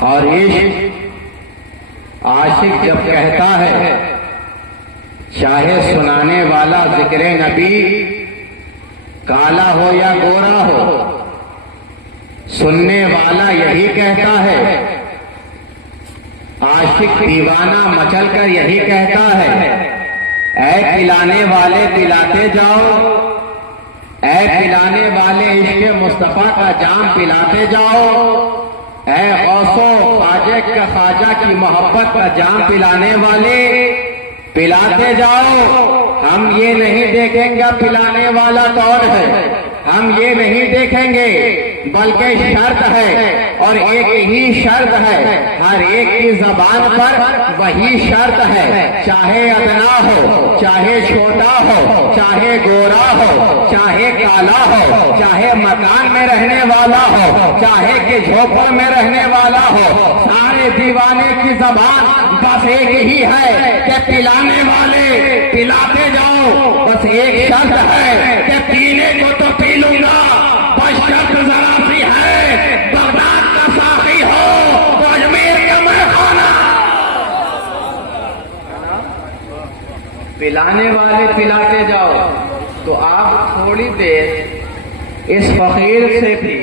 اور عشق عاشق جب کہتا ہے، چاہے سنانے والا ذکر نبی کالا ہو یا گورا ہو، سننے والا یہی کہتا ہے، عاشق دیوانہ مچل کر یہی کہتا ہے، اے پلانے والے پلاتے جاؤ، اے پلانے والے عشق مصطفیٰ کا جام پلاتے جاؤ، اے غوث و خواجہ کی محبت کا جام پلانے والے پلاتے جاؤ۔ ہم یہ نہیں دیکھیں گے پلانے والا کون ہے، ہم یہ نہیں دیکھیں گے، بلکہ شرط ہے، اور ایک ہی شرط ہے، ہر ایک کی زبان پر وہی شرط ہے، چاہے ادنا ہو، چاہے چھوٹا ہو، چاہے گورا ہو، چاہے کالا ہو، چاہے مکان میں رہنے والا ہو، چاہے کہ جھوپڑ میں رہنے والا ہو، سارے دیوانے کی زبان بس ایک ہی ہے کہ پلانے والے پلاتے جاؤ، بس ایک شرط ہے کہ پینے کو تو پی لوں گا، بس شرط ذرا سی ہے، بغداد کا ساقی ہو تو اجمیر کا میخانہ۔ پلانے والے پلاتے جاؤ، تو آپ تھوڑی دیر اس فقیر سے بھی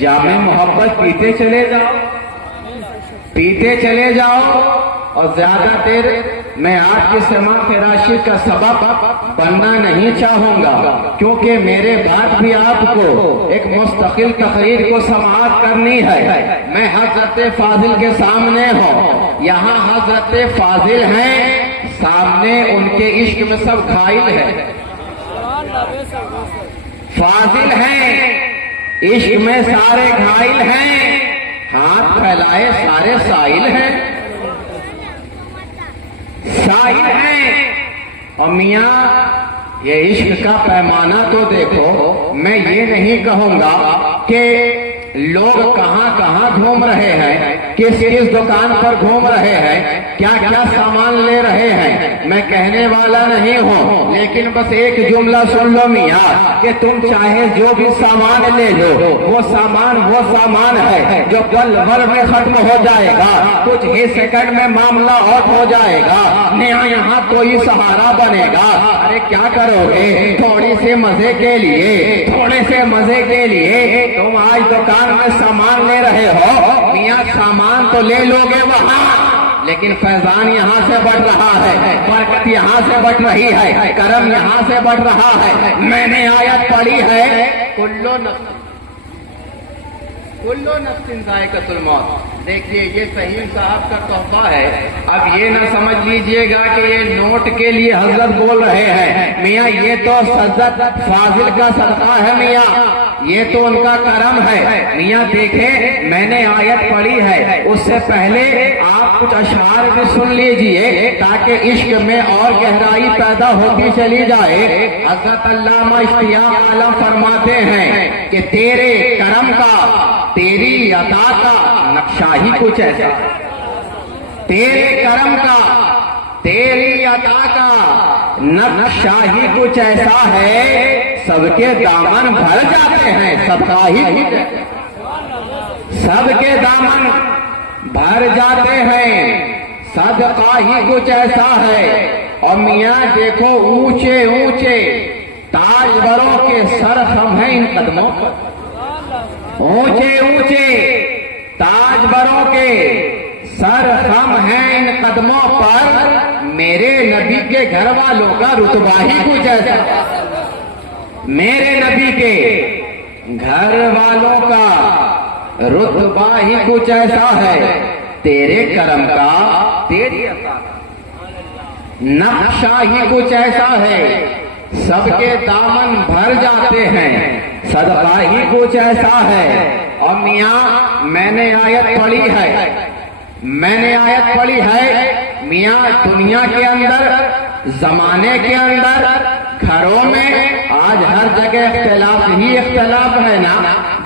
جام محبت پیتے چلے جاؤ، پیتے چلے جاؤ، اور زیادہ دیر میں آپ کی سماع فراشی کا سبب بننا نہیں چاہوں گا، کیونکہ میرے بعد بھی آپ کو ایک مستقل تقریر کو سماعت کرنی ہے۔ میں حضرت فاضل کے سامنے ہوں، یہاں حضرت فاضل ہیں، سامنے ان کے عشق میں سب گھائل ہیں، فاضل ہیں، عشق میں سارے گھائل ہیں، ہاتھ پھیلائے سارے سائل ہیں، سائل ہیں۔ اور میاں یہ عشق کا پیمانہ تو دیکھو، میں یہ نہیں کہوں گا کہ لوگ کہاں کہاں گھوم رہے ہیں، کس کس دکان پر گھوم رہے ہیں، کیا کیا سامان لے رہے ہیں، میں کہنے والا نہیں ہوں، لیکن بس ایک جملہ سن لو میاں کہ تم چاہے جو بھی سامان لے لو، وہ سامان ہے جو پل بھر میں ختم ہو جائے گا، کچھ ہی سیکنڈ میں معاملہ آؤٹ ہو جائے گا، نیا یہاں کوئی سہارا بنے گا۔ ارے کیا کرو گے، تھوڑی سے مزے کے لیے، تھوڑے سے مزے کے لیے تم آج دکان میں سامان لے رہے ہو، میاں سامان تو لے لو گے وہاں، لیکن فیضان یہاں سے بڑھ رہا ہے، برکت یہاں سے بڑھ رہی ہے، کرم یہاں سے بڑھ رہا ہے۔ میں نے آیت پڑھی ہے، کلو نفس ذائقۃ الموت۔ دیکھیے یہ فہیم صاحب کا تحفہ ہے، اب یہ نہ سمجھ لیجئے گا کہ یہ نوٹ کے لیے حضرت بول رہے ہیں، میاں یہ تو حضرت فاضل کا صدقہ ہے، میاں یہ تو ان کا کرم ہے۔ میاں دیکھیں میں نے آیت پڑھی ہے، اس سے پہلے آپ کچھ اشعار بھی سن لیجئے تاکہ عشق میں اور گہرائی پیدا ہوتی چلی جائے۔ حضرت علامہ اشتیاق عالم فرماتے ہیں کہ تیرے کرم کا، تیری عطا کا نقشہ ہی کچھ ایسا، تیرے کرم کا، تیری عطا کا نقشہ ہی کچھ ایسا ہے، سب کے دامن بھر جاتے ہیں، سب کا ہی کچھ، سب کے دامن بھر جاتے ہیں، صدقہ ہی کچھ ایسا ہے۔ اور میاں دیکھو اونچے اونچے تاجوروں کے سر خم ہیں ان قدموں پر، اونچے اونچے تاجوروں کے سر خم ہیں ان قدموں پر، میرے نبی کے گھر والوں کا رتبہ ہی کچھ ایسا، میرے نبی کے گھر والوں کا رتبہ ہی کچھ ایسا ہے، تیرے کرم کا، تیری عطا کا نقشہ ہی کچھ ایسا ہے، سب کے دامن بھر جاتے ہیں، صدقہ ہی کچھ ایسا ہے۔ اور میاں میں نے آیت پڑھی ہے، میں نے آیت پڑھی ہے، میاں دنیا کے اندر، زمانے کے اندر گھروں میں آج ہر جگہ اختلاف ہی اختلاف ہے نا.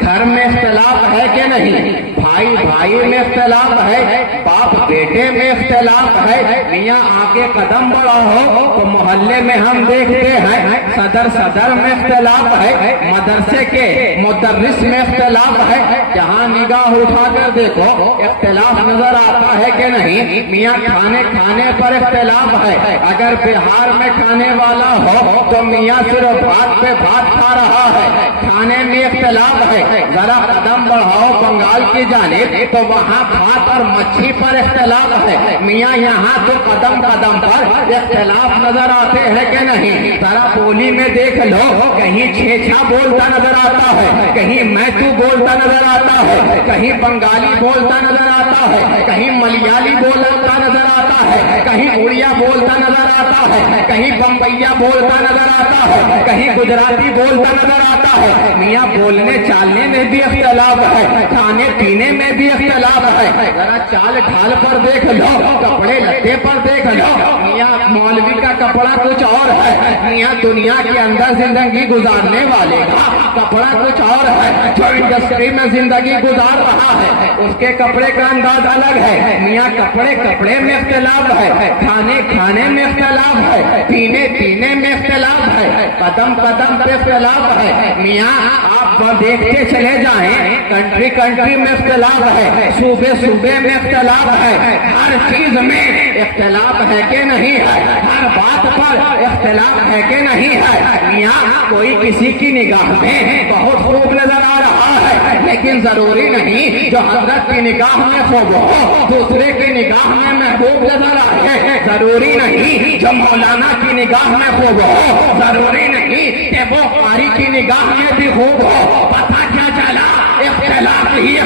گھر میں اختلاف ہے کہ نہیں؟ بھائی بھائی میں اختلاف ہے, باپ بیٹے میں اختلاف ہے. میاں آگے قدم بڑھا ہو تو محلے میں ہم دیکھتے ہیں صدر میں اختلاف ہے, مدرسے کے مدرس میں اختلاف ہے. جہاں نگاہ اٹھا کر دیکھو اختلاف نظر آتا ہے کہ نہیں؟ میاں کھانے پر اختلاف ہے. اگر بہار میں کھانے والا ہو تو میاں صرف بھات پہ بھات کھا رہا ہے, کھانے میں اختلاف ہے. ذرا قدم بڑھاؤ بنگال کی جانب تو وہاں بھات اور مچھی پر اختلاف ہے. میاں یہاں تو قدم پر اختلاف نظر آتے ہیں کہ نہیں؟ ذرا بولی میں دیکھ لو, کہیں چھیچھا بولتا نظر آتا ہے, کہیں میں تو بولتا نظر آتا ہے, کہیں بنگالی بولتا نظر آتا ہے, کہیں ملیالی بولتا نظر آتا ہے, کہیں اڑیا بولتا نظر آتا ہے, کہیں بمبئیا بولتا نظر آتا ہے, کہیں گجراتی بولتا نظر آتا ہے. میاں بولنے چالنے میں بھی اختلاف ہے, کھانے پینے میں بھی اختلاف ہے. ذرا چال ڈھال پر دیکھ لو, کپڑے لتے پر دیکھ لو. میاں مولوی کا کپڑا کچھ اور ہے, میاں دنیا کے اندر زندگی گزارنے والے کا کپڑا کچھ اور ہے. جو انڈسٹری میں زندگی گزار رہا ہے اس کے کپڑے کا انداز الگ ہے. میاں کپڑے میں اختلاف ہے, کھانے میں اختلاف ہے, پینے میں اختلاف ہے, قدم پہ اختلاف ہے. میاں آپ دیکھتے چلے جائیں کنٹری میں اختلاف ہے, صوبے میں اختلاف ہے. ہر چیز میں اختلاف ہے کہ نہیں ہے؟ ہر بات پر اختلاف ہے کہ نہیں ہے؟ میاں کوئی کسی کی نگاہ میں بہت خوب نظر آ رہا ہے, لیکن ضروری نہیں جو حضرت کی نگاہ میں خوب ہو دوسرے کی نگاہ میں محبوب نظر آئے. ضروری نہیں جو مولانا کی نگاہ میں خوب ہو ضروری نہیں کہ وہ قاری کی نگاہ میں بھی خوب ہو. پتہ کیا چلا؟ اختلاف ہی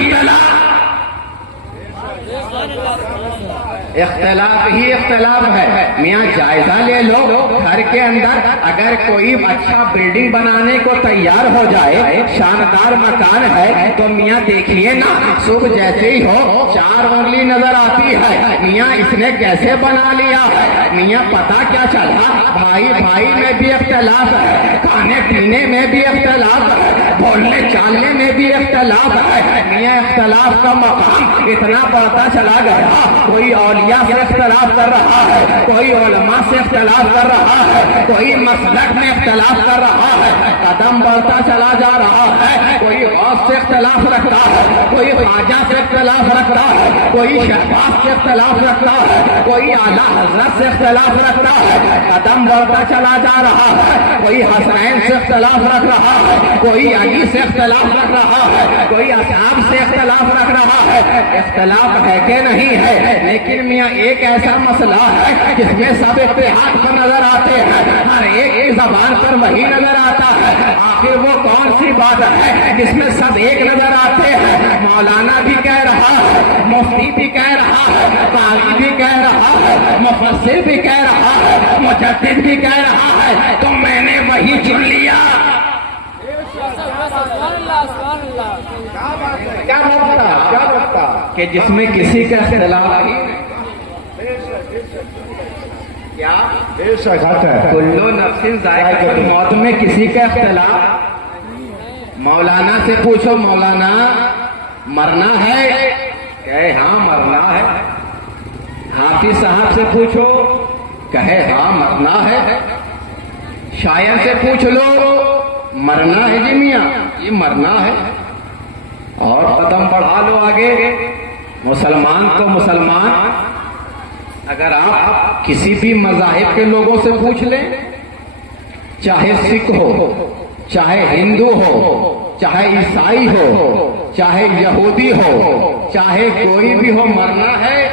اختلاف ہے. میاں جائزہ لے لو, گھر کے اندر اگر کوئی اچھا بلڈنگ بنانے کو تیار ہو جائے, شاندار مکان ہے, تو میاں دیکھیے نا صبح جیسے ہی ہو 4 انگلی نظر آتی ہے. میاں اس نے کیسے بنا لیا ہے؟ میاں پتا کیا چلا؟ بھائی میں بھی اختلاف ہے, کھانے پینے میں بھی اختلاف ہے, بولنے چالنے میں بھی اختلاف ہے. میاں اختلاف کا مقام اتنا بڑھتا چلا گیا, کوئی اولیاء سے اختلاف کر رہا ہے, کوئی علماء سے اختلاف کر رہا ہے, کوئی مسلک میں اختلاف کر رہا ہے. قدم بڑھتا چلا جا رہا ہے, کوئی غوث سے اختلاف رکھتا ہے, کوئی خواجہ سے اختلاف رکھتا ہے, کوئی شہباز سے اختلاف رکھتا ہے, کوئی اعلیٰ حضرت سے اختلاف رکھتا ہے. قدم بڑھتا چلا جا رہا ہے, کوئی حسنین سے اختلاف رکھ رہا ہے, کوئی علی سے اختلاف رکھ رہا ہے, کوئی اصحاب سے اختلاف رکھ رہا ہے. اختلاف ہے کہ نہیں ہے؟ لیکن میاں ایک ایسا مسئلہ ہے جس میں سب اتحاد پر نظر آتے ہیں, ہر ایک کی زبان پر وہی نظر آتا ہے. آخر وہ کون سی بات ہے جس میں سب ایک نظر آتے ہیں؟ مولانا بھی کہہ رہا ہے, مفتی بھی کہہ رہا ہے, قاضی بھی کہہ رہا ہے, مفسر بھی کہہ رہا ہے, مجدد بھی کہہ رہا ہے, تو میں نے وہی چن لیا. کیا بتا کہ جس میں کسی کا اختلاف نہیں. کیا کلو نفس ذائقہ الموت میں کسی کا اختلاف؟ مولانا سے پوچھو, مولانا مرنا ہے؟ کہے ہاں مرنا ہے. حافظ صاحب سے پوچھو, کہے ہاں مرنا ہے. شاعر سے پوچھ لو, مرنا ہے جی میاں, یہ مرنا ہے. اور قدم بڑھا لو آگے, مسلمان تو مسلمان, اگر آپ کسی بھی مذاہب کے لوگوں سے پوچھ لیں, چاہے سکھ ہو, چاہے ہندو ہو, چاہے عیسائی ہو, چاہے یہودی ہو, چاہے کوئی بھی ہو, مرنا ہے.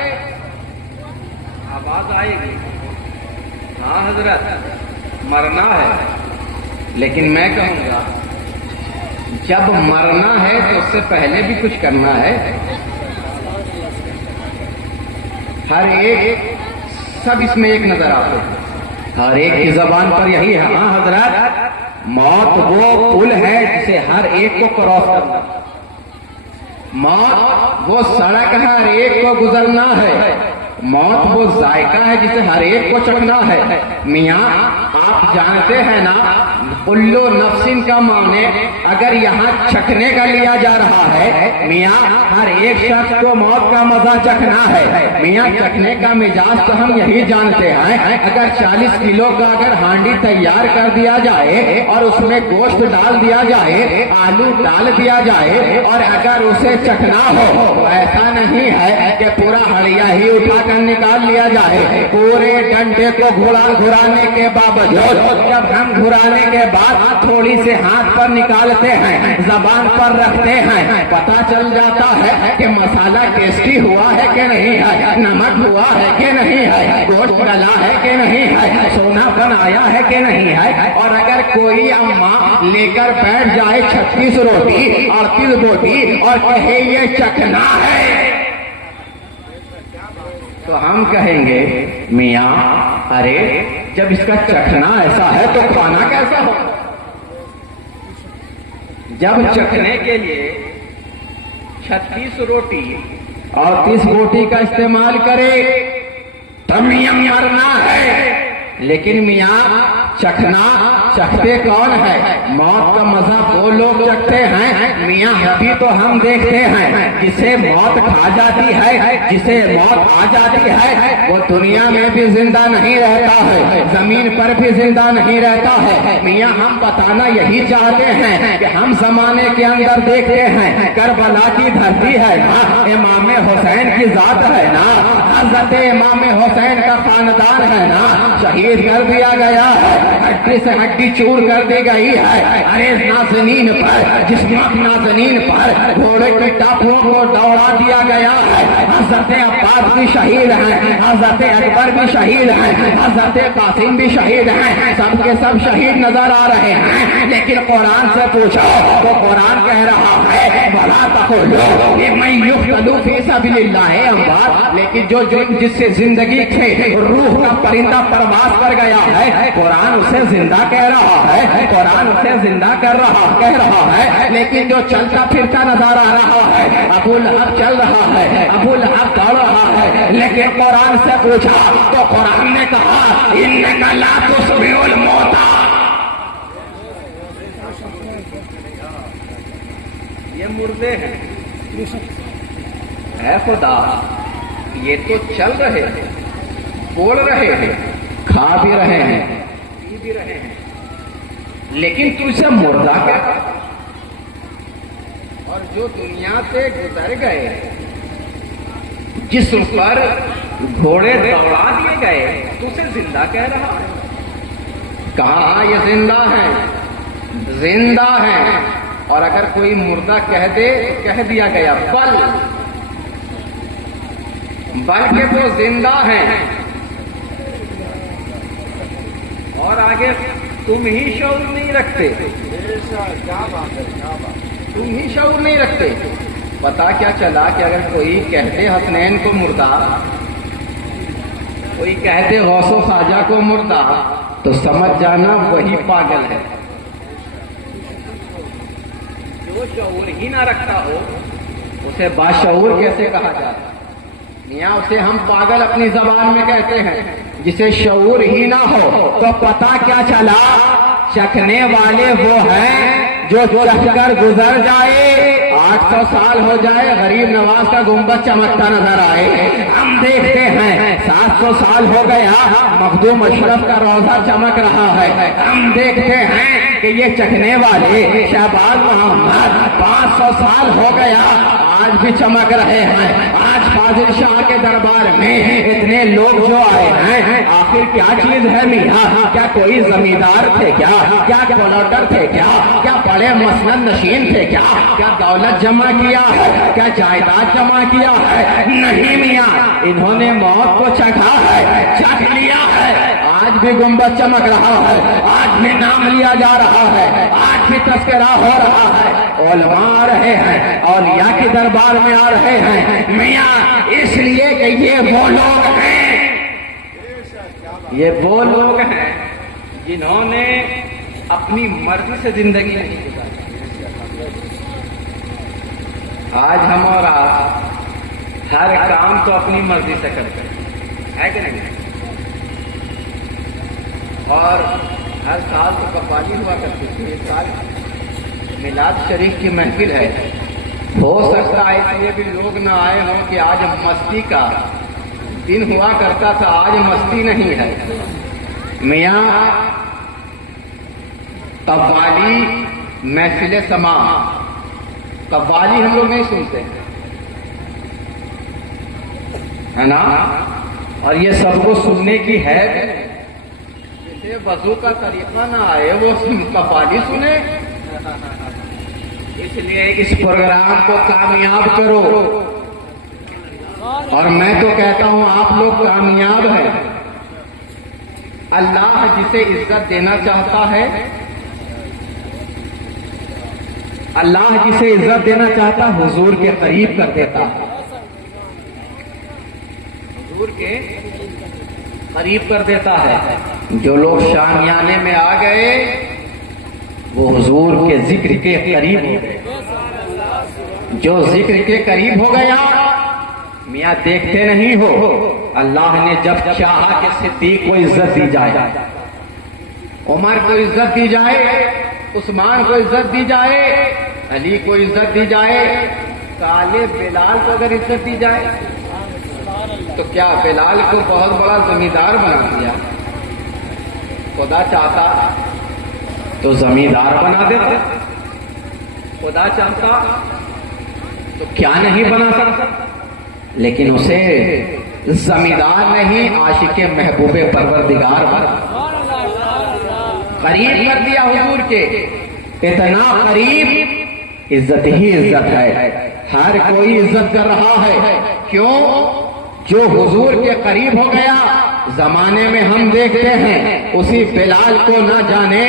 آواز آئے گی, ہاں حضرت مرنا ہے. لیکن میں کہوں گا جب مرنا ہے تو اس سے پہلے بھی کچھ کرنا ہے. ہر ایک سب اس میں ایک نظر آتے ہیں, ہر ایک کی زبان پر یہی ہے, ہاں حضرت موت وہ پل ہے جسے ہر ایک کو کراس کرنا. موت وہ سڑک ہے, ہر ایک کو گزرنا ہے. موت وہ ذائقہ ہے جسے ہر ایک کو چکھنا ہے۔ میاں آپ جانتے ہیں نا کلو نفسن کا معنی اگر یہاں چکھنے کا لیا جا رہا ہے، میاں ہر ایک شخص کو موت کا مزہ چکھنا ہے۔ میاں چکھنے کا مزاج تو ہم یہی جانتے ہیں، اگر 40 کلو کا اگر ہانڈی تیار کر دیا جائے اور اس میں گوشت ڈال دیا جائے، آلو ڈال دیا جائے اور اگر اسے چکھنا ہو تو ایسا نہیں ہے کہ پورا ہڑیا ہی اٹھا کر نکال لیا جائے۔ پورے ڈنڈے کو گھرانے کے باوجود جب ہم گھرانے کے بعد تھوڑی سے ہاتھ پر نکالتے ہیں، زبان پر رکھتے ہیں، پتہ چل جاتا ہے کہ مسالہ ٹیسٹی ہوا ہے کہ نہیں ہے، نمک ہوا ہے کہ نہیں ہے، گوشت گلا ہے کہ نہیں ہے، سونا پن آیا ہے کہ نہیں ہے۔ اور اگر کوئی اماں لے کر بیٹھ جائے 36 روٹی 38 بوٹی اور کہے یہ چکھنا ہے تو ہم کہیں گے میاں ارے جب اس کا چکھنا ایسا ہے تو کھانا کیسا ہو؟ جب چکھنے کے لیے 36 روٹی اور 30 بوٹی کا استعمال کرے تو میاں مرنا ہے، لیکن میاں چکھتے کون ہے؟ موت کا مزہ وہ لوگ چکھتے ہیں میاں، ابھی تو ہم دیکھتے ہیں جسے موت کھا جاتی ہے، جسے موت آ جاتی ہے وہ دنیا میں بھی زندہ نہیں رہتا ہے، زمین پر بھی زندہ نہیں رہتا ہے۔ میاں ہم بتانا یہی چاہتے ہیں کہ ہم زمانے کے اندر دیکھتے ہیں کربلا کی دھرتی ہے نا، امام حسین کی ذات ہے نا، حضرت امام حسین کا خاندان ہے نا، شہید کر دیا گیا ہے، ہڈی سے ہڈی چور کر دی گئی ہے۔ ارے نازنین پر جسمت نازنین پر گھوڑے کے ٹاپوں کو دوڑا دیا گیا ہے۔ حضرت عباس بھی شہید ہیں، حضرت اکبر بھی شہید ہیں، حضرت قاسم بھی شہید ہیں، سب کے سب شہید نظر آ رہے ہیں، لیکن قرآن سے پوچھو تو قرآن کہہ رہا ہے بھلا تقولوا لمن یقتل فی سبیل اللہ اموات، لیکن جو جس سے زندگی سے روح کا پرندہ پرواز کر گیا ہے قرآن اسے زندہ کہہ رہا ہے، قرآن اسے زندہ کہہ رہا ہے، لیکن جو چلتا پھرتا نظر آ رہا ہے ابو لہب چل رہا ہے، ابو لہب دوڑ رہا ہے، لیکن قرآن سے پوچھا تو قرآن نے کہا انک لا تسمع الموتى، یہ مردے ہیں، اے خدا یہ تو چل رہے ہیں، بول رہے ہیں، کھا بھی رہے ہیں، پی بھی رہے ہیں، لیکن تو اسے مردہ کہتا۔ اور جو دنیا سے گزر گئے جس پر گھوڑے دوڑا دیے گئے تو اسے زندہ کہہ رہا ہے۔ کہا یہ زندہ ہے، زندہ ہے، اور اگر کوئی مردہ کہہ دے کہہ دیا گیا بلکہ وہ زندہ ہیں۔ اور آگے تم ہی شعور نہیں رکھتے، تم ہی شعور نہیں رکھتے۔ پتا کیا چلا کہ اگر کوئی کہتے حسنین کو مردہ، کوئی کہتے غوث و خواجہ کو مردہ، تو سمجھ جانا وہی پاگل ہے۔ جو شعور ہی نہ رکھتا ہو اسے باشعور کیسے کہا جاتا؟ میاں اسے ہم پاگل اپنی زبان میں کہتے ہیں، جسے شعور ہی نہ ہو تو پتا کیا چلا چکھنے والے وہ ہیں جو چکھ کر گزر جائے 800 سال ہو جائے غریب نواز کا گنبد چمکتا نظر آئے، ہم دیکھتے ہیں 700 سال ہو گیا مخدوم اشرف کا روضہ چمک رہا ہے، ہم دیکھتے ہیں کہ یہ چکھنے والے شہباز محمد 500 سال ہو گیا آج بھی چمک رہے ہیں۔ آج فاضل شاہ کے دربار میں اتنے لوگ جو آئے ہیں آخر کیا چیز ہے میاں؟ کیا کوئی زمیندار تھے کیا کلوٹر تھے کیا بڑے مسند نشین تھے کیا دولت جمع کیا ہے، کیا جائیداد جمع کیا ہے؟ نہیں میاں، انہوں نے موت کو چکھا ہے، چکھ لیا ہے۔ آج بھی گنبد چمک رہا ہے، آج بھی نام لیا جا رہا ہے، آج بھی تذکرہ ہو رہا ہے، علماء آ رہے ہیں، اولیاء کے دربار میں آ رہے ہیں میاں، اس لیے کہ یہ وہ لوگ ہیں، یہ وہ لوگ ہیں جنہوں نے اپنی مرضی سے زندگی نہیں گزاری۔ آج ہم اور آپ ہر کام تو اپنی مرضی سے کرتے ہیں، ہے کہ نہیں؟ اور ہر سال تو قوالی ہوا کرتی تھی. اس سال میلاد شریف کی محفل ہے. ہو سکتا ہے اس لیے بھی لوگ نہ آئے ہوں کہ آج مستی کا دن ہوا کرتا تھا, آج مستی نہیں ہے. میاں قوالی محفل سما, قوالی ہم لوگ نہیں سنتے ہے نا, اور یہ سب کو سننے کی ہے. جسے وضو کا طریقہ نہ آئے وہ قوالی سنے. اس لیے اس پروگرام کو کامیاب کرو, اور میں تو کہتا ہوں آپ لوگ کامیاب ہیں. اللہ جسے عزت دینا چاہتا ہے, اللہ جسے عزت دینا چاہتا حضور کے قریب کر دیتا ہے, حضور کے قریب کر دیتا ہے. جو لوگ شامیانے میں آ گئے وہ حضور کے ذکر کے قریب ہو گئے. جو ذکر کے قریب ہو گیا میاں دیکھتے نہیں ہو, اللہ نے جب چاہا کہ صدیق کو عزت دی جائے, عمر کو عزت دی جائے, عثمان کو عزت دی جائے, علی کو عزت دی جائے, کالے بلال کو اگر عزت دی جائے تو کیا بلال کو بہت بڑا زمیندار بنا دیا؟ خدا چاہتا تو زمیندار بنا دیتا, خدا چاہتا تو کیا نہیں بنا سکتا, لیکن اسے زمیندار نہیں عاشق محبوب پروردگار بنا, قریب کر دیا حضور کے. اتنا قریب عزت ہی عزت ہے, ہر کوئی عزت کر رہا ہے. کیوں؟ جو حضور کے قریب ہو گیا. زمانے میں ہم دیکھتے ہیں اسی بلال کو نہ جانے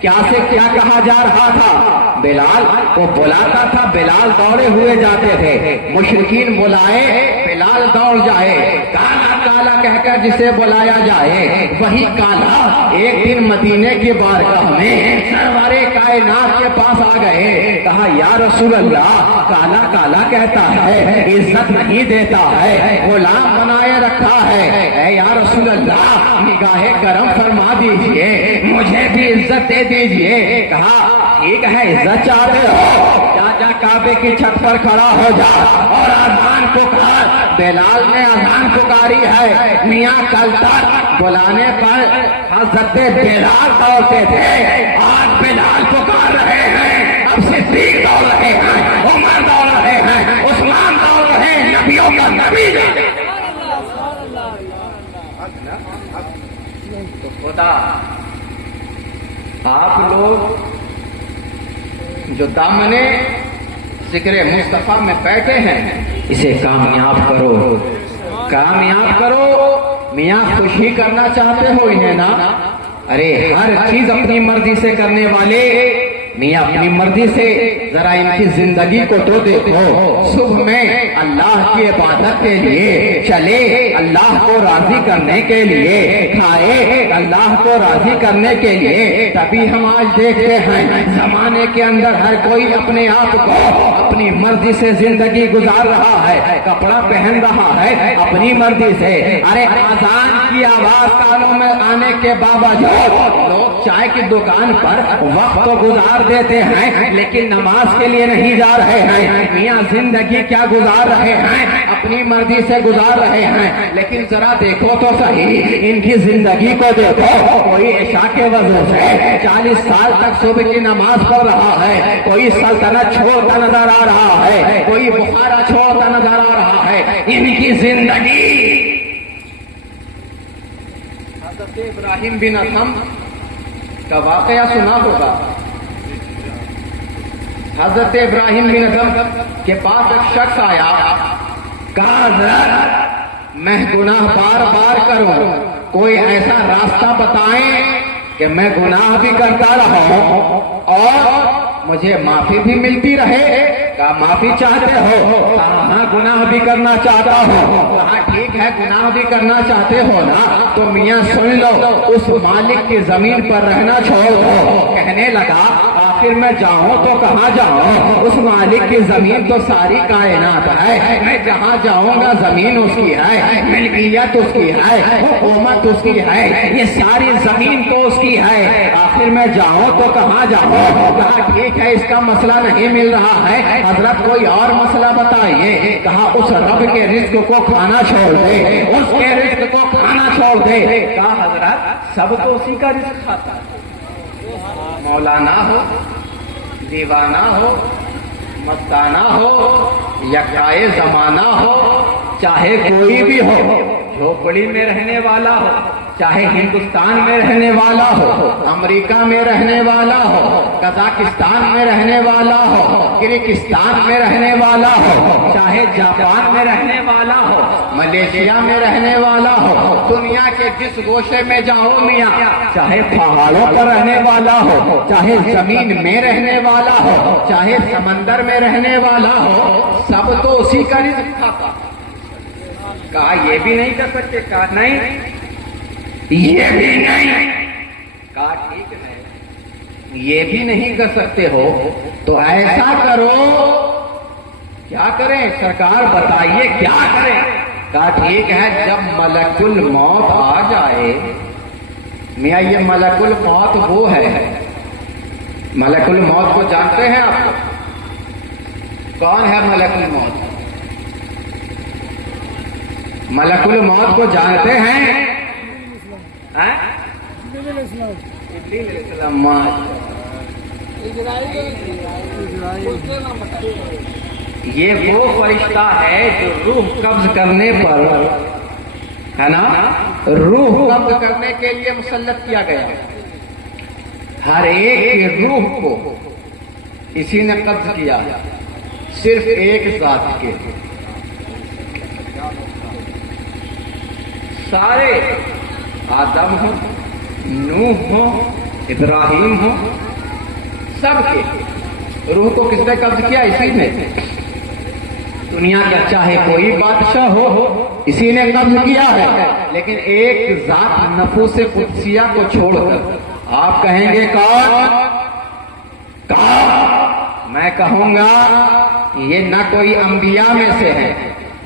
کیا سے کیا کہا جا رہا تھا. بلال کو بلاتا تھا, بلال دوڑے ہوئے جاتے تھے. مشرکین بلائے, بلال دوڑ جائے. کالا کالا کہہ کر جسے بلایا جائے وہی کالا ایک دن مدینے کی بارگاہ میں سرور کائنات کے پاس آ گئے. کہا یا رسول اللہ, کالا کالا کہتا ہے, عزت نہیں دیتا ہے, غلام بنائے رکھا ہے. اے یا رسول اللہ نگاہ کرم فرما دیجئے, مجھے بھی عزت دے دیجئے. کہا ٹھیک ہے, عزت چاہتے ہو جا کعبے کی چھت پر کھڑا ہو جا اور اذان پکار. بلال نے اذان پکاری ہے. میاں کل تک بلانے پر حضرت بلال دوڑتے تھے, آج بلال پکار رہے ہیں. اب صدیق دوڑ رہے ہیں, عمر دوڑ رہے ہیں, عثمان دوڑ رہے ہیں, نبیوں کا نبی. تو خدا آپ لوگ جو دامنے ذکر مصطفیٰ میں بیٹھے ہیں اسے کامیاب کرو, کامیاب کرو. میاں خوشی کرنا چاہتے ہو انہیں نا, ارے ہر چیز اپنی مرضی سے کرنے والے میاں اپنی مرضی سے ذرا ان کی زندگی کو تو دیکھو. صبح میں اللہ کی عبادت کے لیے چلے, اللہ کو راضی کرنے کے لیے کھائے, اللہ کو راضی کرنے کے لیے. تبھی ہم آج دیکھتے ہیں زمانے کے اندر ہر کوئی اپنے آپ کو اپنی مرضی سے زندگی گزار رہا ہے, کپڑا پہن رہا ہے اپنی مرضی سے. ارے اذان کی آواز کانوں میں آنے کے باوجود لوگ چائے کی دکان پر وقت تو گزار دیتے ہیں لیکن نماز کے لیے نہیں جا رہے ہیں. میاں زندگی کیا گزار رہے ہیں, اپنی مرضی سے گزار رہے ہیں. لیکن ذرا دیکھو تو صحیح ان کی زندگی کو دیکھو. کوئی عشاء کے وضو سے 40 سال تک صبح کی نماز پڑھ رہا ہے, کوئی سلطنت چھوڑتا نظر آ رہا ہے, کوئی بخارا چھوڑتا نظر آ رہا ہے. ان کی زندگی. حضرت ابراہیم بن ادھم کا واقعہ سنا ہوگا. حضرت ابراہیم بن ادھم کے پاس ایک شخص آیا, کہا میں گناہ بار بار کروں, کوئی ایسا راستہ بتائیں کہ میں گناہ بھی کرتا رہوں اور مجھے معافی بھی ملتی رہے. کہا معافی چاہتے ہو؟ ہاں گناہ بھی کرنا چاہتا ہوں. کہا ٹھیک ہے گناہ بھی کرنا چاہتے ہو نا, تو میاں سن لو, اس مالک کی زمین پر رہنا چھوڑ دو. کہنے لگا آخر میں جاؤں تو کہاں جاؤں؟ اس مالک کی زمین تو ساری کائنات ہے، میں جہاں جاؤں گا زمین اس کی ہے، ملکیت اس کی ہے، حکومت اس کی ہے، یہ ساری زمین تو اس کی ہے، آخر میں جاؤں تو کہاں جاؤں؟ کہا ٹھیک ہے، اس کا مسئلہ نہیں مل رہا ہے، حضرت کوئی اور مسئلہ بتائیے۔ کہا اس رب کے رزق کو کھانا چھوڑ دے، اس کے رزق کو کھانا چھوڑ دے۔ کہا حضرت سب تو اسی کا رزق کھاتا ہے، مولانا ہو، دیوانہ ہو، مستانہ ہو، یکائے زمانہ ہو، چاہے کوئی بھی ہو، جھوپڑی میں رہنے والا ہو، چاہے ہندوستان میں رہنے والا ہو، امریکہ میں رہنے والا ہو، قزاقستان میں رہنے والا ہو، کرغزستان میں رہنے والا ہو، چاہے جاپان میں رہنے والا ہو، ملیشیا میں رہنے والا ہو، دنیا کے جس گوشے میں جاؤ میاں، چاہے پہاڑوں پر رہنے والا ہو، چاہے زمین میں رہنے والا ہو، چاہے سمندر میں رہنے والا ہو، سب تو اسی کا رزق کھاتا۔ کہا یہ بھی نہیں کر سکتے؟ کہا نہیں، یہ بھی نہیں۔ کہا ٹھیک ہے، یہ بھی نہیں کر سکتے ہو تو ایسا کرو، کیا کریں سرکار بتائیے کیا کریں؟ کہا ٹھیک ہے، جب ملک الموت آ جائے، میاں یہ ملک الموت وہ ہے، ملک الموت کو جانتے ہیں آپ؟ کون ہے ملک الموت؟ ملک الموت کو جانتے ہیں؟ یہ وہ فرشتہ ہے جو روح قبض کرنے پر، ہے نا، روح قبض کرنے کے لیے مسلط کیا گیا، ہر ایک کی روح کو اسی نے قبض کیا، صرف ایک ذات کے، سارے آدم ہو، نوح ہو، ابراہیم ہو، سب کے روح کو کس نے قبض کیا؟ اسی نے۔ دنیا کا چاہے کوئی بادشاہ ہو، اسی نے قبض کیا ہے، لیکن ایک ذات نفوس قدسیہ کو چھوڑ کر آپ کہیں گے کون؟ میں کہوں گا یہ نہ کوئی انبیاء میں سے ہے،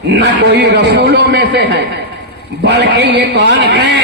نہ کوئی رسولوں میں سے ہے، بلکہ یہ کون ہے؟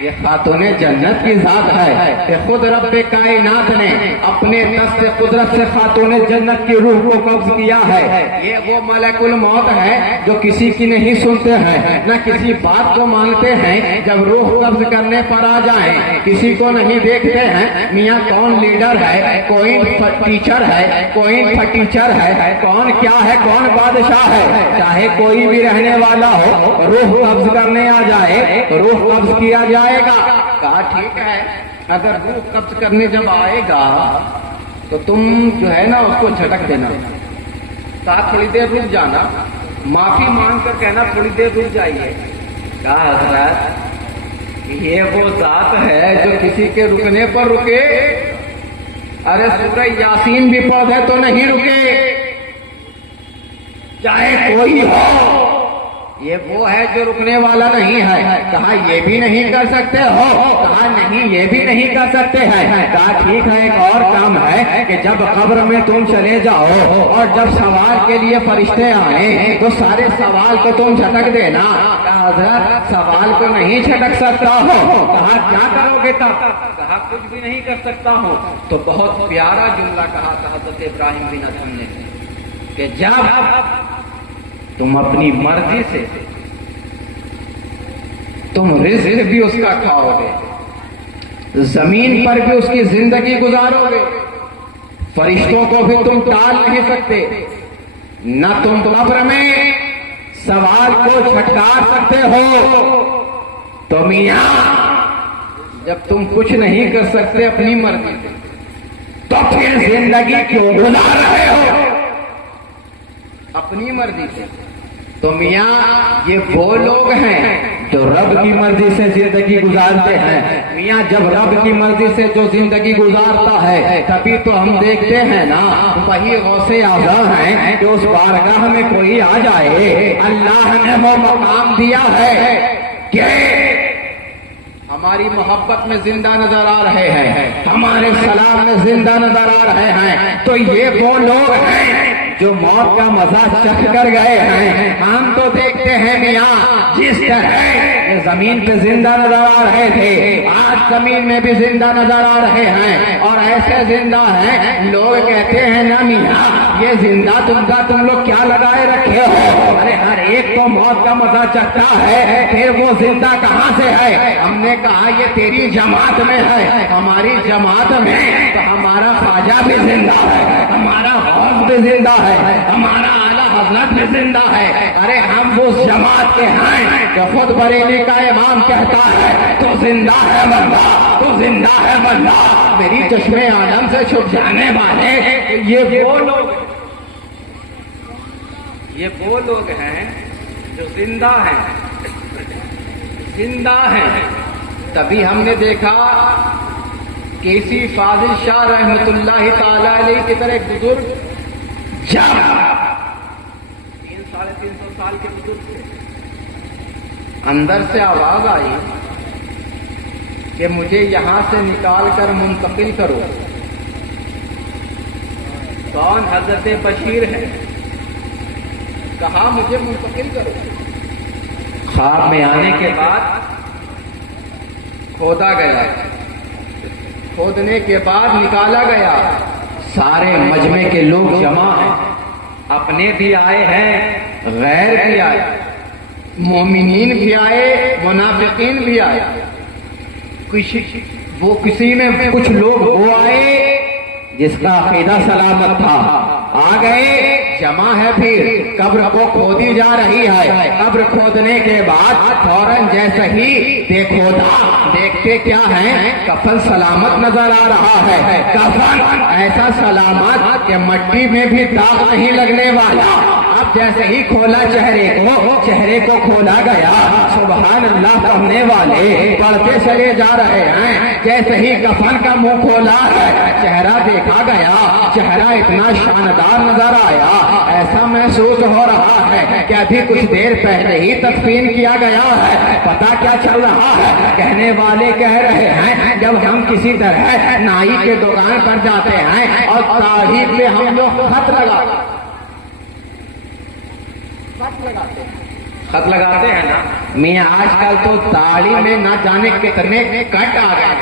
یہ خاتون جنت کی ذات ہے کہ خود رب کائنات نے اپنے دست قدرت سے خاتون جنت کی روح کو قبض کیا ہے۔ یہ وہ ملک الموت ہے جو کسی کی نہیں سنتے ہیں، نہ کسی بات کو مانتے ہیں، جب روح قبض کرنے پر آ جائیں کسی کو نہیں دیکھتے ہیں، میاں کون لیڈر ہے، کوئی ٹیچر ہے، کوئی ٹیچر ہے، کون کیا ہے، کون بادشاہ ہے، چاہے کوئی بھی رہنے والا ہو، روح قبض کرنے آ جائے، روح قبض کیا جائے گا۔ کہا ٹھیک ہے، اگر روح قبض کرنے جب آئے گا تو تم جو ہے نا اس کو جھٹک دینا، ساتھ تھوڑی دیر رک جانا، معافی مانگ کر کہنا تھوڑی دیر رک جائیے۔ کہا حضرت یہ وہ ذات ہے جو کسی کے رکنے پر رکے؟ ارے سورہ یاسین بھی پڑھے تو نہیں رکے، چاہے کوئی ہو، یہ وہ ہے جو رکنے والا نہیں ہے۔ کہا یہ بھی نہیں کر سکتے ہو؟ کہا نہیں یہ بھی نہیں کر سکتے ہیں۔ کہا ٹھیک ہے، ایک اور کام ہے کہ جب قبر میں تم چلے جاؤ اور جب سوال کے لیے فرشتے آئیں تو سارے سوال کو تم جھٹک دینا۔ کہا حضرت سوال کو نہیں جھٹک سکتا ہو۔ کہا کیا کرو گے تب؟ کہا کچھ بھی نہیں کر سکتا ہوں۔ تو بہت پیارا جملہ کہا تھا حضرت ابراہیم بن ادہم نے کہ جب تم اپنی مرضی سے تم رزق بھی اس کا کھاؤ گے، زمین پر بھی اس کی زندگی گزارو گے، فرشتوں کو بھی تم ٹال نہیں سکتے، نہ تم قبر میں سوال کو چھٹکار سکتے ہو، تو میاں جب تم کچھ نہیں کر سکتے اپنی مرضی سے تو پھر زندگی کیوں گزار رہے ہو اپنی مرضی سے؟ تو میاں یہ وہ لوگ ہیں جو رب کی مرضی سے زندگی گزارتے ہیں۔ میاں جب رب کی مرضی سے جو زندگی گزارتا ہے تبھی تو ہم دیکھتے ہیں نا، وہی غوث اعظم ہیں کہ اس بارگاہ میں کوئی آ جائے، اللہ نے وہ مقام دیا ہے کہ ہماری محبت میں زندہ نظر آ رہے ہیں، ہمارے سلام میں زندہ نظر آ رہے ہیں، تو یہ وہ لوگ ہیں جو موت کا مزہ چکھ کر گئے ہیں۔ ہم تو دیکھتے ہیں میاں جس طرح یہ زمین پہ زندہ نظر آ رہے تھے، آج زمین میں بھی زندہ نظر آ رہے ہیں، اور ایسے زندہ ہیں لوگ کہتے ہیں نا میاں یہ زندہ تم لوگ کیا لگائے رکھے ہو؟ ارے ہر ایک تو موت کا مزہ چکھتا ہے، پھر وہ زندہ کہاں سے ہے؟ ہم نے کہا یہ تیری جماعت میں ہے، ہماری جماعت میں تو ہمارا خواجہ بھی زندہ ہے، ہمارا غوث بھی زندہ ہے، ہمارا اعلیٰ حضرت بھی زندہ ہے۔ ارے ہم اس جماعت کے ہیں جو خود بریلی کا امام کہتا ہے تو زندہ ہے بندہ، تو زندہ ہے بندہ۔ میری چشمے عالم سے چھپ جانے والے یہ وہ لوگ ہیں جو زندہ ہیں، زندہ ہیں۔ تبھی ہم نے دیکھا کیسی فاضل شاہ رحمت اللہ تعالی علیہ کی طرح ایک بزرگ جا 300-350 سال کے بزرگ تھے، اندر سے آواز آئی کہ مجھے یہاں سے نکال کر منتقل کرو۔ کون؟ حضرت بشیر ہے۔ کہا مجھے منتقل کرو۔ خواب میں آنے کے بعد کھودا گیا، کھودنے کے بعد نکالا گیا، سارے مجمع کے لوگ جمع ہیں، اپنے بھی آئے ہیں، غیر بھی آئے، مومنین بھی آئے، منافقین بھی آئے، کسی میں کچھ لوگ وہ آئے جس کا عقیدہ سلامت تھا، آ گئے، جمع ہے، پھر قبر کو کھودی جا رہی ہے۔ قبر کھودنے کے بعد فوراً جیسے ہی کھودا، دیکھتے کیا ہے؟ کفن سلامت نظر آ رہا ہے، کفن ایسا سلامت کہ مٹی میں بھی داغ نہیں لگنے والا۔ اب جیسے ہی کھولا چہرے کو کھولا گیا، سبحان اللہ پڑھنے والے پڑھتے چلے جا رہے ہیں، جیسے ہی کفن کا منہ کھولا چہرہ دیکھا گیا، چہرہ اتنا شاندار نظر آیا، ایسا محسوس ہو رہا ہے کہ ابھی کچھ دیر پہلے ہی تدفین کیا گیا ہے۔ پتا کیا چل رہا ہے؟ کہنے والے کہہ رہے ہیں جب ہم کسی طرح نائی کے دکان پر جاتے ہیں اور داڑھی پہ ہم لوگ خط لگاتے ہیں نا میاں، آج کل تو داڑھی میں نہ جانے کتنے کٹ آ گئے،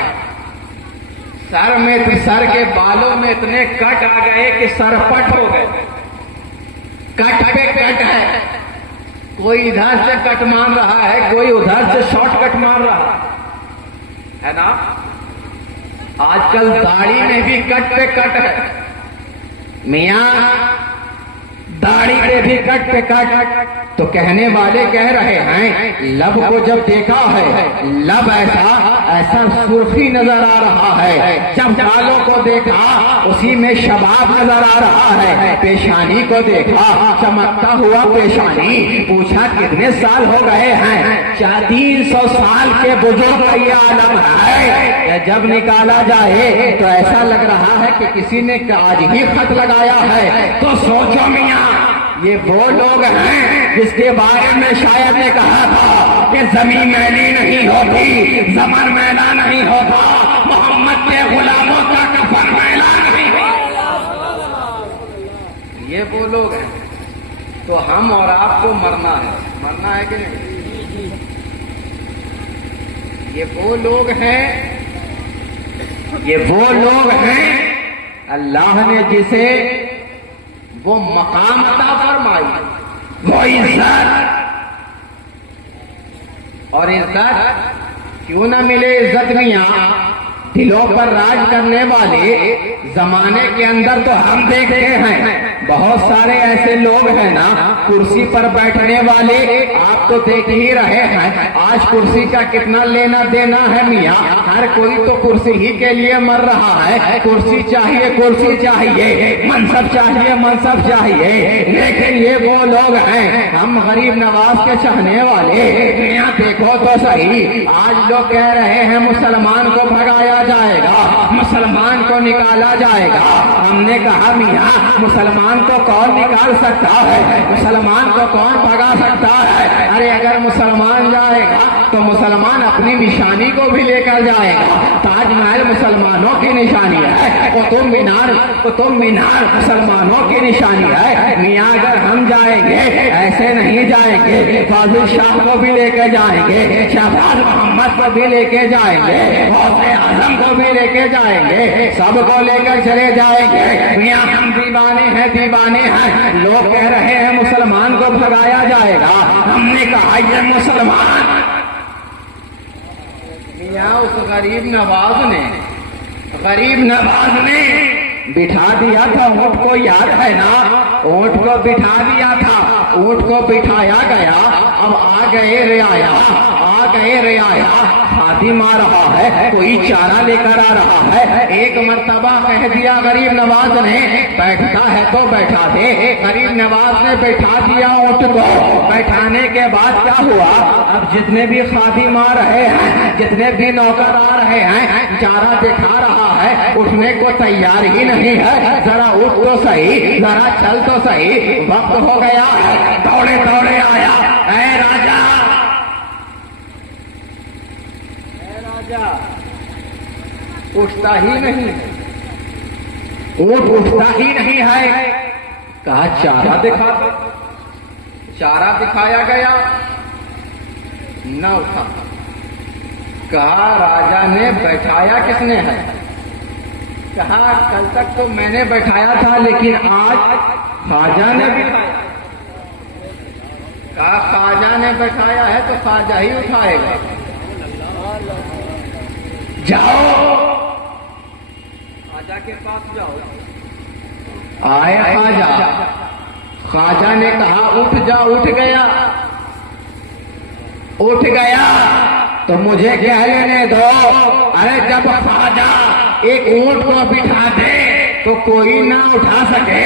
سر کے بالوں میں اتنے کٹ آ گئے کہ سر پٹ ہو گئے، کٹ پہ کٹ ہے، کوئی ادھر سے کٹ مار رہا ہے، کوئی ادھر سے شارٹ کٹ مار رہا ہے نا۔ آج کل داڑھی میں بھی کٹ پہ کٹ ہے میاں، داڑھی پہ بھی کٹ پہ کٹ۔ تو کہنے والے کہہ رہے ہیں لب کو جب دیکھا ہے، لب ایسا سرخی نظر آ رہا ہے، جب بالوں کو دیکھا اسی میں شباب نظر آ رہا ہے، پیشانی کو دیکھا چمکتا ہوا پیشانی، پوچھا کتنے سال ہو گئے ہیں؟ 300 سال کے بزرگ کا یہ عالم ہے، جب نکالا جائے تو ایسا لگ رہا ہے کہ کسی نے آج ہی خط لگایا ہے۔ تو سوچو میاں یہ وہ لوگ ہیں جس کے بارے میں شاید نے کہا تھا کہ زمین میلی نہیں ہوتی، زمن میلا نہیں ہوتا، محمد کے غلاموں کا کفن میلا نہیں ہوتا۔ یہ وہ لوگ ہیں۔ تو ہم اور آپ کو مرنا ہے کہ نہیں؟ یہ وہ لوگ ہیں اللہ نے جسے وہ مقام عطا فرمائی، وہ عزت، اور عزت کیوں نہ ملے؟ عزت میاں دلوں پر راج کرنے والے زمانے کے اندر تو ہم دیکھتے ہیں بہت سارے ایسے لوگ ہیں نا کرسی پر بیٹھنے والے، آپ تو دیکھ ہی رہے ہیں آج کرسی کا کتنا لینا دینا ہے میاں، ہر کوئی تو کرسی ہی کے لیے مر رہا ہے، کرسی چاہیے، منصب چاہیے، لیکن یہ وہ لوگ ہیں ہم غریب نواز کے چاہنے والے۔ میاں دیکھو تو صحیح، آج لوگ کہہ رہے ہیں مسلمان کو بھگایا جائے گا، مسلمان کو نکالا جائے گا۔ ہم نے کہا میاں مسلمان کو کون نکال سکتا ہے، مسلمان کو کون بھگا سکتا ہے؟ ارے اگر مسلمان جائے گا تو مسلمان اپنے اپنی نشانی کو بھی لے کر جائے گا۔ تاج محل مسلمانوں کی نشانی ہے، قطب مینار مسلمانوں کی نشانی ہے۔ میاں اگر ہم جائیں گے ایسے نہیں جائیں گے، فاضل شاہ کو بھی لے کے جائیں گے، شہباز محمد کو بھی لے کے جائیں گے، غوث اعظم کو بھی لے کے جائیں گے، سب کو لے کر چلے جائیں گے۔ میاں ہم دیوانے ہیں، لوگ کہہ رہے ہیں مسلمان کو بھگایا جائے گا، ہم نے کہا یہ مسلمان۔ میاں اس غریب نواز نے بٹھا دیا تھا اونٹ کو، یاد ہے نا؟ اونٹ کو بٹھا دیا تھا، اونٹ کو بٹھایا گیا، اب آ گئے رعایا، خادم آ رہا ہے، کوئی چارہ لے کر آ رہا ہے۔ ایک مرتبہ کہہ دیا غریب نواز نے، بیٹھتا ہے تو بیٹھا دے۔ غریب نواز نے بیٹھا دیا اونٹ کو، بیٹھانے کے بعد کیا ہوا؟ اب جتنے بھی خادم آ رہے ہیں، جتنے بھی نوکر آ رہے ہیں، چارہ دکھا رہا ہے، اٹھنے کو تیار ہی نہیں ہے، ذرا اٹھ تو صحیح، ذرا چل تو صحیح، وقت ہو گیا ہے، دوڑے آیا، اے راجا اٹھتا ہی نہیں، اونٹ اٹھتا ہی نہیں ہے۔ کہا چارہ دکھا دو، چارہ دکھایا گیا، نہ اٹھا۔ کہا راجا نے بیٹھایا کس نے ہے؟ کہا کل تک تو میں نے بیٹھایا تھا لیکن آج خواجہ نے بٹھایا۔ کہا خواجہ نے بیٹھایا ہے تو خواجہ ہی اٹھائے گا، جاؤ خواجہ کے پاس جاؤ۔ آئے خواجہ نے کہا اٹھ جا، اٹھ گیا تو مجھے کہہ لینے دو۔ ارے جب خواجہ ایک اونٹ کو بٹھا دے تو کوئی نہ اٹھا سکے،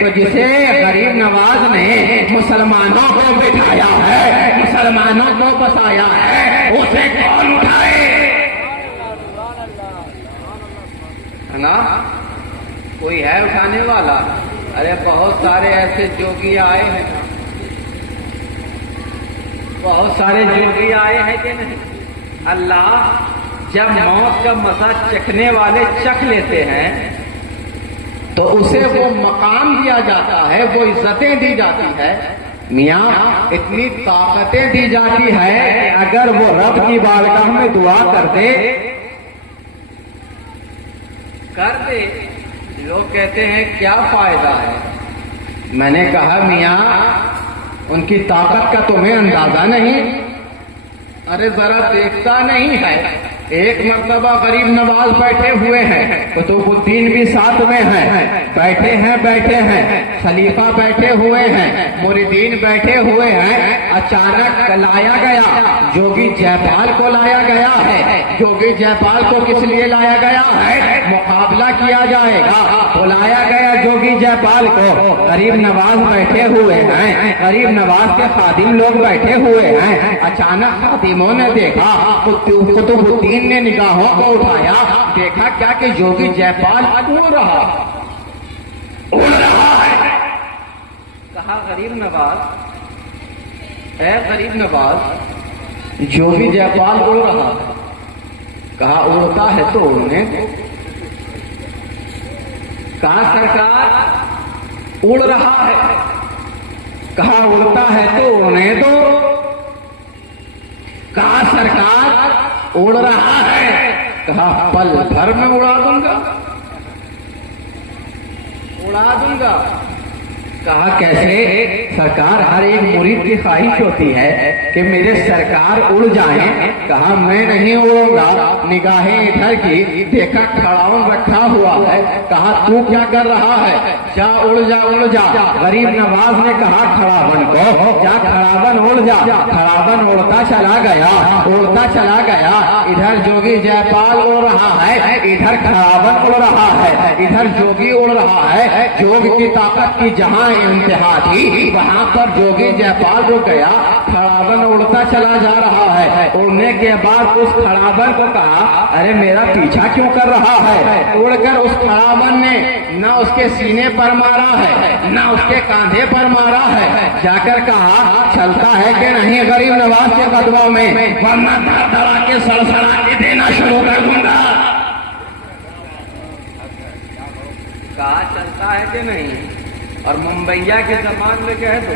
تو جسے غریب نواز نے مسلمانوں کو بٹھایا ہے، مسلمانوں کو بسایا ہے، اسے کون اٹھائے؟ نا کوئی ہے اٹھانے والا؟ ارے بہت سارے ایسے جوگی آئے ہیں، بہت سارے جوگی آئے ہیں کہ نہیں؟ اللہ جب موت کا مزہ چکھنے والے چکھ لیتے ہیں تو اسے وہ مقام دیا جاتا ہے، وہ عزتیں دی جاتی ہے، میاں اتنی طاقتیں دی جاتی ہے کہ اگر وہ رب کی بارگاہ میں دعا کر دے لوگ کہتے ہیں کیا فائدہ ہے؟ میں نے کہا میاں ان کی طاقت کا تمہیں اندازہ نہیں؟ ارے ذرا دیکھتا نہیں ہے، ایک مرتبہ غریب نواز بیٹھے ہوئے ہیں، قطب الدین بھی ساتھ میں ہیں، بیٹھے ہیں، خلیفہ بیٹھے ہوئے ہیں، مریدین بیٹھے ہوئے ہیں، اچانک لایا گیا، جوگی جے پال کو لایا گیا ہے۔ جوگی جے پال کو کس لیے لایا گیا ہے؟ مقابلہ کیا جائے گا، بلایا گیا جوگی جے پال کو۔ غریب نواز بیٹھے ہوئے ہیں، غریب نواز کے خادم لوگ بیٹھے ہوئے ہیں، اچانک خادموں نے دیکھا، قطب الدین نے نگاہوں کو اٹھایا، دیکھا کیا کہ جوگی جے پال اڑ رہا ہے۔ کہا غریب نواز، اے غریب نواز، جوگی جے پال اڑ رہا ہے۔ کہا اڑتا ہے تو اڑنے دو۔ کہا سرکار اڑ رہا ہے، کہا اڑتا ہے تو اڑنے دو۔ کہا سرکار اڑ رہا ہے، کہا پل بھر میں اڑا دوں گا۔ کہا کیسے؟ سرکار ہر ایک مرید کی خواہش ہوتی ہے کہ میرے سرکار اڑ جائیں۔ کہا میں نہیں اڑوں گا۔ نگاہیں ادھر کی، دیکھا کھڑاؤن رکھا ہوا ہے۔ کہا تو کیا کر رہا ہے؟ جا اڑ جا۔ غریب نواز نے کہا کھڑاون کو، جا کھڑاون اڑ جا۔ کھڑاون اڑتا چلا گیا، ادھر جوگی جے پال اڑ رہا ہے، ادھر کھڑاون اڑ رہا ہے، ادھر جوگی اڑ رہا ہے۔ جوگ کی طاقت کی جہاں انتہا تھی وہاں پر جوگی جے پال رک گیا، کھڑاون اڑتا چلا جا رہا ہے۔ اڑنے کے بعد اس کھڑاون کو کہا ارے میرا پیچھا کیوں کر رہا ہے؟ اڑ کر اس کھڑاون نے نہ اس کے سینے پر مارا ہے، نہ اس کے کاندھے پر مارا ہے، جا کر کہا چلتا ہے کہ نہیں غریب نواز کے قدموں میں، ورنہ دھڑ دھڑا کے سڑسڑا کے دینا شروع کر دوں گا۔ کہا چلتا ہے کہ نہیں؟ اور ممبئیا کی زبان میں کہہ دو،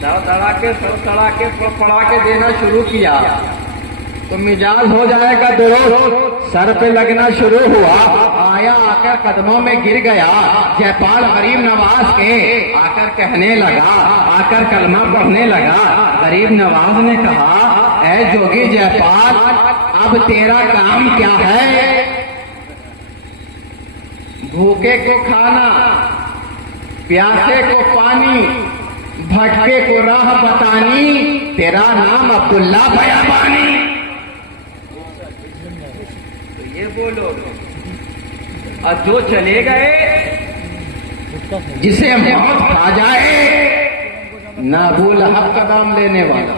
دھڑ دھڑا کے سڑسڑا کے پڑا کے دینا شروع کیا تو مزاج ہو جائے گا درست، سر پہ لگنا شروع ہوا، آیا آ کر قدموں میں گر گیا، جے پال غریب نواز کے آ کر کہنے لگا، آ کر کلمہ پڑھنے لگا۔ غریب نواز نے کہا، اے جوگی جے پال، اب تیرا کام کیا ہے؟ بھوکے کو کھانا، پیاسے کو پانی، بھٹکے کو راہ بتانی، تیرا نام عبداللہ بیابانی۔ یہ بولو، اور جو چلے گئے جسے موت کھا جائے، نہ ابو لہب کا نام لینے والا،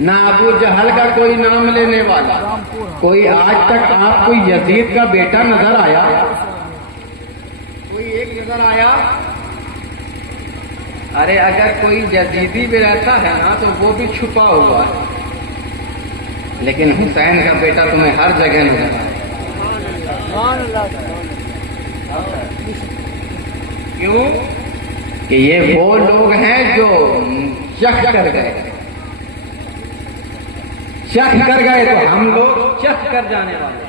نہ ابو جہل کا کوئی نام لینے والا، کوئی آج تک آپ کو یزید کا بیٹا نظر آیا؟ کوئی ایک نظر آیا؟ ارے اگر کوئی یزیدی بھی رہتا ہے نا تو وہ بھی چھپا ہوا ہے، لیکن حسین کا بیٹا تمہیں ہر جگہ نظر آئے۔ کیوں کہ یہ وہ لوگ ہیں جو چکھ کر گئے، چکھ کر گئے، تو ہم لوگ چکھ کر جانے والے،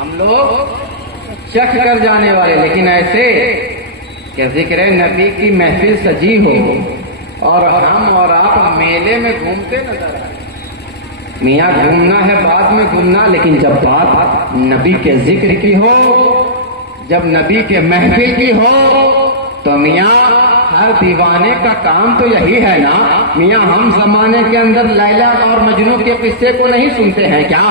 ہم لوگ چکھ کر جانے والے، لیکن ایسے کہ ذکر نبی کی محفل سجی ہو اور ہم اور آپ میلے میں گھومتے نظر آئے۔ میاں گھومنا ہے بعد میں گھومنا، لیکن جب بات نبی کے ذکر کی ہو، جب نبی کے محفل کی ہو، تو میاں ہر دیوانے کا کام تو یہی ہے نا۔ میاں ہم زمانے کے اندر لیلا اور مجنو کے قصے کو نہیں سنتے ہیں کیا؟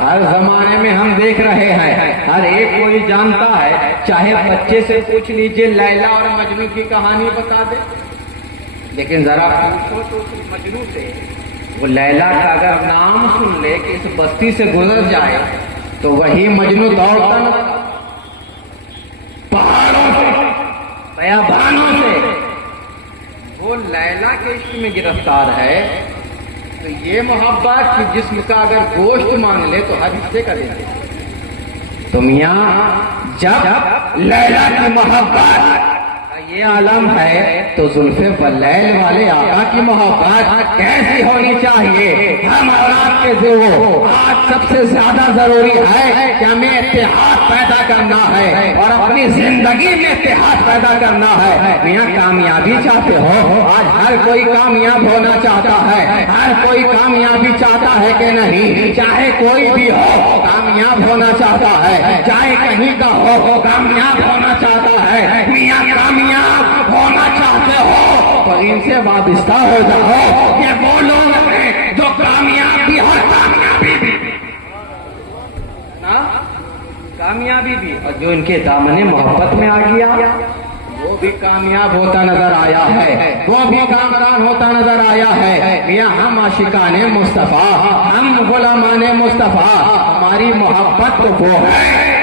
ہر زمانے میں ہم دیکھ رہے ہیں، ہر ایک کوئی جانتا ہے، چاہے بچے سے پوچھ لیجئے لیلا اور مجنو کی کہانی بتا دے، لیکن ذرا پوچھو تو مجنو سے، وہ لیلا کا اگر نام سن لے کہ اس بستی سے گزر جائے تو وہی مجنو دوڑتا نہ پہاڑوں سے، بیابانوں سے۔ وہ لیلا کے عشق میں گرفتار ہے، تو یہ محبت کہ جسم کا اگر گوشت مانگ لے تو ہر حصے کا دے دے۔ تو میاں جب لیلا کی محبت یہ عالم ہے تو زلف واللیل والے آقا کی محبت کیسی ہونی چاہیے؟ ہم اولاد کے ذریعے آج سب سے زیادہ ضروری ہے کہ ہمیں اتحاد پیدا کرنا ہے اور اپنی زندگی میں اتحاد پیدا کرنا ہے۔ میاں کامیابی چاہتے ہو؟ آج ہر کوئی کامیاب ہونا چاہتا ہے، ہر کوئی کامیابی چاہتا ہے کہ نہیں؟ چاہے کوئی بھی ہو کامیاب ہونا چاہتا ہے، چاہے کہیں کا ہو کامیاب ہونا چاہتا ہے۔ میاں کامیاب ہونا چاہتے ہو تو ان سے وابستہ ہو جاؤ، یہ وہ لوگ ہیں جو کامیاب بھی اور کامیابی بھی، کامیابی بھی، اور جو ان کے دامن محبت میں آ گیا وہ بھی کامیاب ہوتا نظر آیا ہے، وہ بھی کامران ہوتا نظر آیا ہے۔ یہ ہم عاشقان مصطفیٰ، ہم غلامان مصطفیٰ، ہماری محبت تو وہ ہے